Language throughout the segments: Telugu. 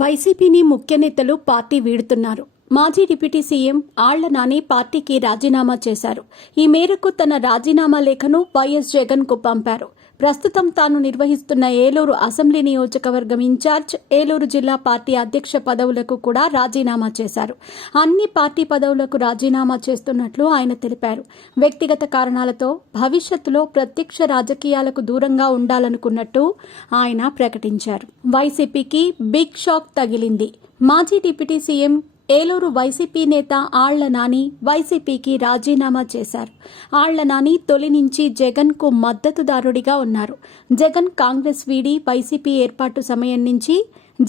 వైసీపీని ముఖ్య నేతలు పార్టీ వీడుతున్నారు. మాజీ డిప్యూటీ సీఎం ఆళ్ల నాని పార్టీకి రాజీనామా చేశారు. ఈ మేరకు తన రాజీనామా లేఖను వైఎస్ జగన్ కు పంపారు. ప్రస్తుతం తాను నిర్వహిస్తున్న ఏలూరు అసెంబ్లీ నియోజకవర్గం ఇన్ఛార్జ్, ఏలూరు జిల్లా పార్టీ అధ్యక్ష పదవులకు కూడా రాజీనామా చేశారు. అన్ని పార్టీ పదవులకు రాజీనామా చేస్తున్నట్లు ఆయన తెలిపారు. వ్యక్తిగత కారణాలతో భవిష్యత్తులో ప్రత్యక్ష రాజకీయాలకు దూరంగా ఉండాలనుకున్నట్టు ఆయన ప్రకటించారు. వైసీపీకి బిగ్ షాక్ తగిలింది. మాజీ డిప్యూటీ సీఎం ఏలూరు వైసీపీ నేత ఆళ్ల నాని వైసీపీకి రాజీనామా చేశారు. ఆళ్ల నాని తొలి నుంచి జగన్ కు మద్దతుదారుడిగా ఉన్నారు. జగన్ కాంగ్రెస్ వీడి వైసీపీ ఏర్పాటు సమయం నుంచి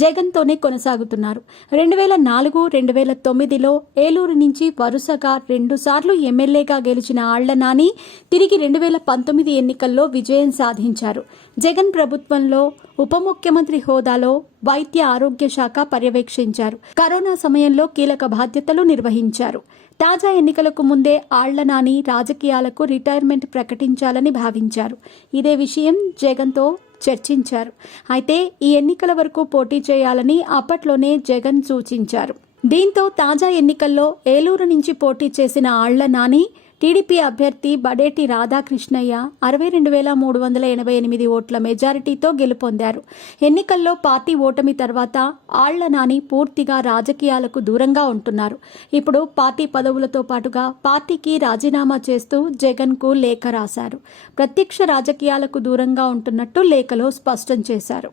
జగన్తోనే కొనసాగుతున్నారు. 2004, 2009లో ఏలూరు నుంచి వరుసగా 2 సార్లు ఎమ్మెల్యేగా గెలిచిన ఆళ్ల నాని తిరిగి 2019 ఎన్నికల్లో విజయం సాధించారు. జగన్ ప్రభుత్వంలో ఉప ముఖ్యమంత్రి హోదాలో వైద్య ఆరోగ్య శాఖ పర్యవేక్షించారు. కరోనా సమయంలో కీలక బాధ్యతలు నిర్వహించారు. తాజా ఎన్నికలకు ముందే ఆళ్ల నాని రాజకీయాలకు రిటైర్మెంట్ ప్రకటించాలని భావించారు. ఇదే విషయం జగన్తో చర్చించారు. అయితే ఈ ఎన్నికల వరకు పోటీ చేయాలని అప్పట్లోనే జగన్ సూచించారు. దీంతో తాజా ఎన్నికల్లో ఏలూరు నుంచి పోటీ చేసిన ఆళ్ల నాని టీడీపీ అభ్యర్థి బడేటి రాధాకృష్ణయ్య 62,388 ఓట్ల మెజారిటీతో గెలుపొందారు. ఎన్నికల్లో పార్టీ ఓటమి తర్వాత ఆళ్ల నాని పూర్తిగా రాజకీయాలకు దూరంగా ఉంటున్నారు. ఇప్పుడు పార్టీ పదవులతో పాటుగా పార్టీకి రాజీనామా చేస్తూ జగన్కు లేఖ రాశారు. ప్రత్యక్ష రాజకీయాలకు దూరంగా ఉంటున్నట్టు లేఖలో స్పష్టం చేశారు.